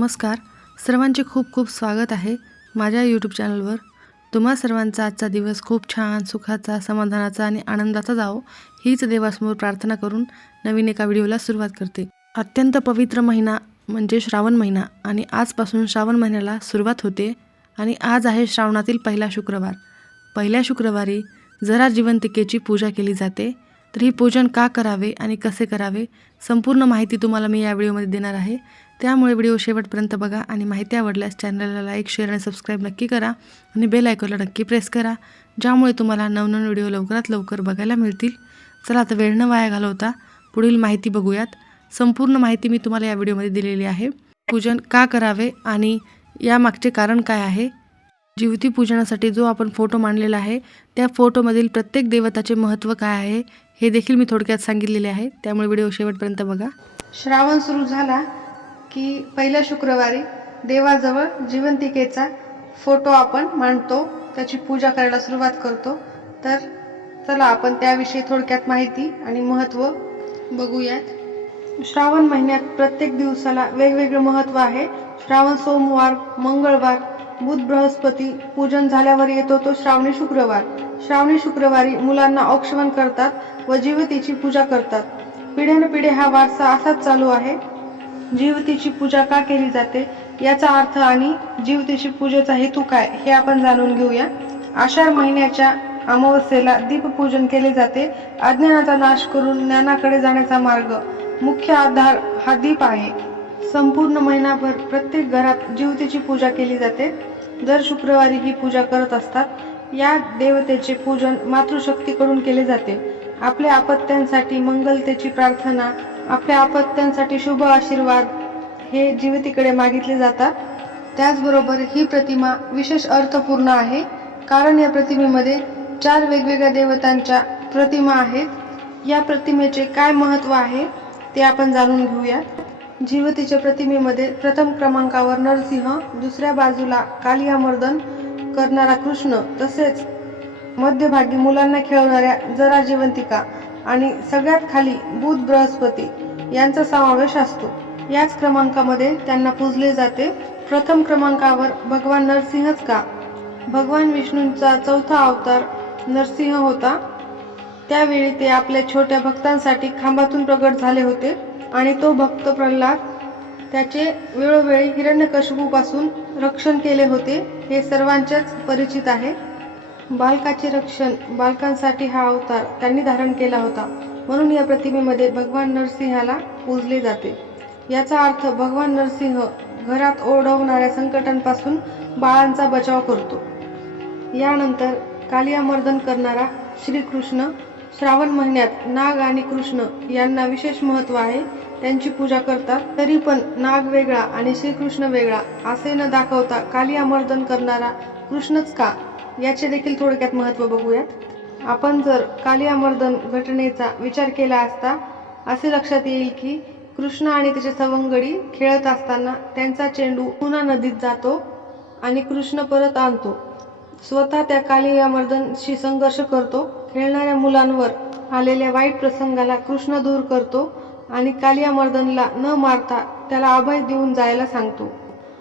नमस्कार. सर्वांचे खूप खूप स्वागत आहे माझ्या यूट्यूब चॅनलवर तुम्हा सर्वांचा आजचा दिवस खूप छान सुखाचा समाधानाचा आणि आनंदाचा जावो हीच देवासमोर प्रार्थना करून नवीन एका व्हिडिओला सुरुवात करते. अत्यंत पवित्र महिना म्हणजे श्रावण महिना आणि आजपासून श्रावण महिन्याला सुरुवात होते आणि आज आहे श्रावणातील पहिला शुक्रवार. पहिल्या शुक्रवारी जरा जिवंतिकेची पूजा केली जाते. तर ही पूजन का करावे आणि कसे करावे संपूर्ण माहिती तुम्हाला मी या व्हिडिओमध्ये देणार आहे. त्यामुळे व्हिडिओ शेवटपर्यंत बघा आणि माहिती आवडल्यास चॅनलला लाईक शेअर आणि सबस्क्राईब नक्की करा आणि बेल आयकॉनला नक्की प्रेस करा ज्यामुळे तुम्हाला नवनवीन व्हिडिओ लवकरात लवकर बघायला मिळतील. चला आता वेळ न वाया घालवता पुढील माहिती बघूयात. संपूर्ण माहिती मी तुम्हाला या व्हिडिओमध्ये दिलेली आहे. पूजन का करावे आणि यामागचे कारण काय आहे? जीवती पूजनासाठी जो आपण फोटो मांडलेला आहे त्या फोटोमधील प्रत्येक देवताचे महत्त्व काय आहे हे देखील मी थोडक्यात सांगितलेले आहे. त्यामुळे व्हिडिओ शेवटपर्यंत बघा. श्रावण सुरू झाला. की पहिल्या शुक्रवारी देवाजवळ जिवंतिकेचा फोटो आपण मांडतो त्याची पूजा करायला सुरुवात करतो. तर चला आपण त्याविषयी थोडक्यात माहिती आणि महत्त्व बघूयात. श्रावण महिन्यात प्रत्येक दिवसाला वेगवेगळं महत्त्व आहे. श्रावण सोमवार मंगळवार बुध बृहस्पती पूजन झाल्यावर येतो तो श्रावणी शुक्रवार. श्रावणी शुक्रवारी मुलांना औक्षवण करतात व जीवतीची पूजा करतात. पिढ्यानपिढे हा वारसा असाच चालू आहे. जीवतीची पूजा का केली जाते? याचा अर्थ आणि जीवतीची पूजेचा हेतू काय? हे आपण जाणून घेऊया. आषाढ महिन्याच्या अमावस्येला दीपपूजन केले जाते. अज्ञानाचा नाश करून ज्ञानाकडे जाण्याचा मार्ग मुख्य आधार हा दीप आहे. संपूर्ण महिनाभर प्रत्येक घरात जीवतेची पूजा केली जाते. दर शुक्रवारी ही पूजा करत असतात. या देवतेचे पूजन मातृशक्तीकडून केले जाते. आपल्या आपत्त्यांसाठी मंगलतेची प्रार्थना आपल्या अपत्यांसाठी शुभ आशीर्वाद हे जीवतीकडे मागितले जातात. त्याचबरोबर ही प्रतिमा विशेष अर्थपूर्ण आहे. कारण या प्रतिमेमध्ये चार वेगवेगळ्या देवतांच्या प्रतिमा आहेत. या प्रतिमेचे काय महत्त्व आहे ते आपण जाणून घेऊयात. जीवतीच्या प्रतिमेमध्ये प्रथम क्रमांकावर नरसिंह दुसऱ्या बाजूला कालियामर्दन करणारा कृष्ण तसेच मध्यभागी मुलांना खेळवणाऱ्या जरा जिवंतिका आणि सगळ्यात खाली बुध बृहस्पती यांचा समावेश असतो. याच क्रमांकामध्ये त्यांना पूजले जाते. प्रथम क्रमांकावर भगवान नरसिंहच का? भगवान विष्णूंचा चौथा अवतार नरसिंह होता. त्यावेळी ते आपल्या छोट्या भक्तांसाठी खांबातून प्रगट झाले होते आणि तो भक्त प्रल्हाद त्याचे वेळोवेळी हिरण्यकशबूपासून रक्षण केले होते हे सर्वांच्याच परिचित आहे. बालकाचे रक्षण बालकांसाठी हा अवतार त्यांनी धारण केला होता. म्हणून या प्रतिमेमध्ये भगवान नरसिंहाला पूजले जाते. याचा अर्थ भगवान नरसिंह घरात ओढवणाऱ्या संकटांपासून बाळांचा बचाव करतो. यानंतर कालियामर्दन करणारा श्रीकृष्ण श्रावण महिन्यात नाग आणि कृष्ण यांना विशेष महत्त्व आहे. त्यांची पूजा करतात. तरी पण नाग वेगळा आणि श्रीकृष्ण वेगळा असे न दाखवता कालियामर्दन करणारा कृष्णच का? याचे देखील थोडक्यात महत्त्व बघूयात. आपण जर कालियामर्दन घटनेचा विचार केला असता असे लक्षात येईल की कृष्ण आणि त्याचे सवंगडी खेळत असताना त्यांचा चेंडू पुन्हा नदीत जातो आणि कृष्ण परत आणतो. स्वतः त्या कालियामर्दनशी संघर्ष करतो. खेळणाऱ्या मुलांवर आलेल्या वाईट प्रसंगाला कृष्ण दूर करतो आणि कालियामर्दनला न मारता त्याला अभय देऊन जायला सांगतो.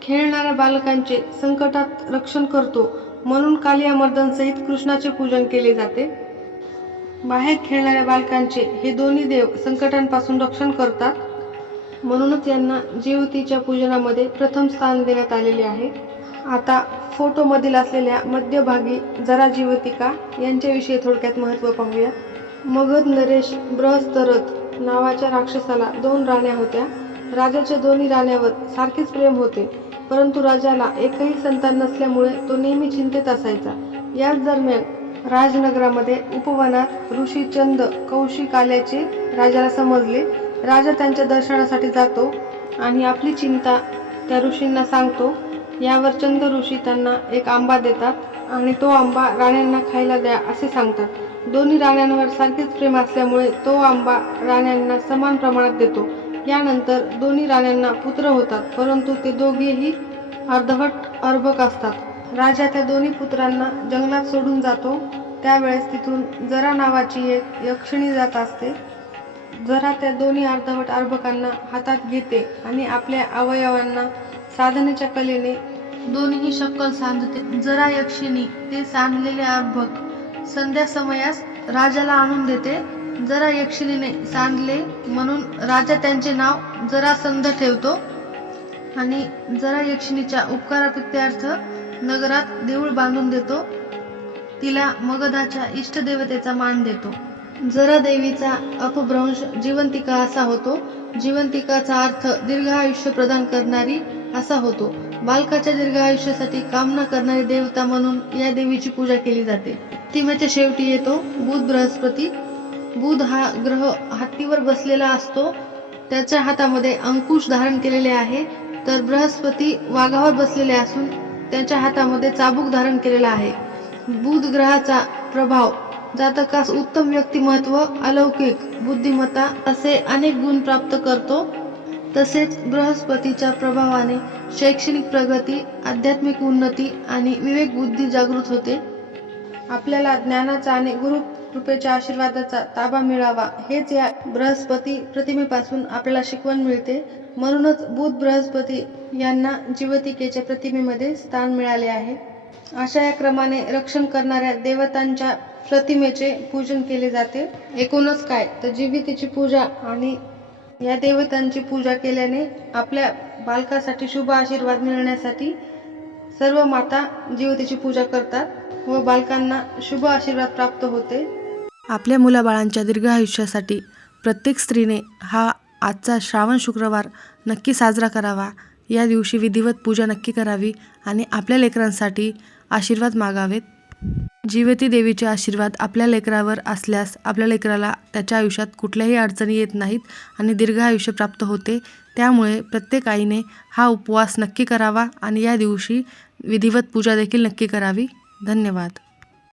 खेळणाऱ्या बालकांचे संकटात रक्षण करतो म्हणून कालियामर्दन सहित कृष्णाचे पूजन केले जाते. बाहेर खेळणाऱ्या बालकांचे हे दोन्ही देव संकटांपासून रक्षण करतात. म्हणूनच यांना जीवतीच्या पूजनामध्ये प्रथम स्थान देण्यात आलेले आहे. आता फोटोमधील असलेल्या मध्यभागी जरा जीवतिका यांच्याविषयी थोडक्यात महत्त्व पाहूया. मगध नरेश बृहस्तरथ नावाच्या राक्षसाला दोन राण्या होत्या. राजाच्या दोन्ही राण्यावर सारखेच प्रेम होते. परंतु राजाला एकही संतान नसल्यामुळे तो नेहमी चिंतेत असायचा. याच दरम्यान राजनगरामध्ये उपवनात ऋषी चंद कौशिक आल्याचे राजाला समजले. राजा त्यांच्या दर्शनासाठी जातो आणि आपली चिंता त्या ऋषींना सांगतो. यावर चंद ऋषी त्यांना एक आंबा देतात आणि तो आंबा राण्यांना खायला द्या असे सांगतात. दोन्ही राण्यांवर सारखेच प्रेम असल्यामुळे तो आंबा राण्यांना समान प्रमाणात देतो. यानंतर दोन्ही राण्यांना पुत्र होतात परंतु ते दोघेही अर्धवट अर्भक असतात. राजा त्या दोन्ही पुत्रांना जंगलात सोडून जातो. त्यावेळेस तिथून जरा नावाची एक यक्षिणी जात असते. जरा त्या दोन्ही अर्धवट अर्भकांना हातात घेते आणि आपल्या अवयवांना साधनेच्या कलेने दोन्ही शक्कल सांधते. जरा यक्षिणी ते सांधलेले अर्भक संध्या समयास राजाला आणून देते. जरा यक्षिणीने सांडले म्हणून राजा त्यांचे नाव जरा संध ठेवतो. आणि जरा यक्षिणीच्या उपकाराप्रित्यर्थ नगरात देऊळ बांधून देतो. तिला मगधाच्या इष्टदेवतेचा मान देतो. जरा देवीचा अपभ्रंश जिवंतिका असा होतो. जिवंतिकाचा अर्थ दीर्घ आयुष्य प्रदान करणारी असा होतो. बालकाच्या दीर्घ आयुष्यासाठी कामना करणारी देवता म्हणून या देवीची पूजा केली जाते. तिमाच्या शेवटी येतो बुध बृहस्पती. बुध हा ग्रह हत्तीवर बसलेला असतो. त्याच्या हातामध्ये अंकुश धारण केलेले आहे. तर बृहस्पती वाघावर बसलेले असून त्यांच्या हातामध्ये चाबूक धारण केलेला आहे. बुध ग्रहाचा प्रभाव जातकास उत्तम व्यक्तिमत्व अलौकिक बुद्धिमत्ता असे अनेक गुण प्राप्त करतो. तसेच बृहस्पतीच्या प्रभावाने शैक्षणिक प्रगती आध्यात्मिक उन्नती आणि विवेक बुद्धी जागृत होते. आपल्याला ज्ञानाचा आणि गुरु कृपेच्या आशीर्वादाचा ताबा मिळावा. हेच या बृहस्पती प्रतिमेपासून आपल्याला शिकवण मिळते. म्हणूनच बुध बृहस्पती यांना जीवतिकेच्या प्रतिमेमध्ये स्थान मिळाले आहे. अशा या क्रमाने रक्षण करणाऱ्या देवतांच्या प्रतिमेचे पूजन केले जाते. एकूणच काय? तर जीवितेची पूजा आणि या देवतांची पूजा केल्याने आपल्या बालकासाठी शुभ आशीर्वाद मिळण्यासाठी सर्व माता जीवतीची पूजा करतात व बालकांना शुभ आशीर्वाद प्राप्त होते. आपल्या मुलाबाळांच्या दीर्घ आयुष्यासाठी प्रत्येक स्त्रीने हा आजचा श्रावण शुक्रवार नक्की साजरा करावा. या दिवशी विधिवत पूजा नक्की करावी आणि आपल्या लेकरांसाठी आशीर्वाद मागावेत. जीवती देवीचे आशीर्वाद आपल्या लेकरावर असल्यास आपल्या लेकराला त्याच्या आयुष्यात कुठल्याही अडचणी येत नाहीत आणि दीर्घ आयुष्य प्राप्त होते. त्यामुळे प्रत्येक आईने हा उपवास नक्की करावा आणि या दिवशी विधिवत पूजा देखील नक्की करावी. धन्यवाद.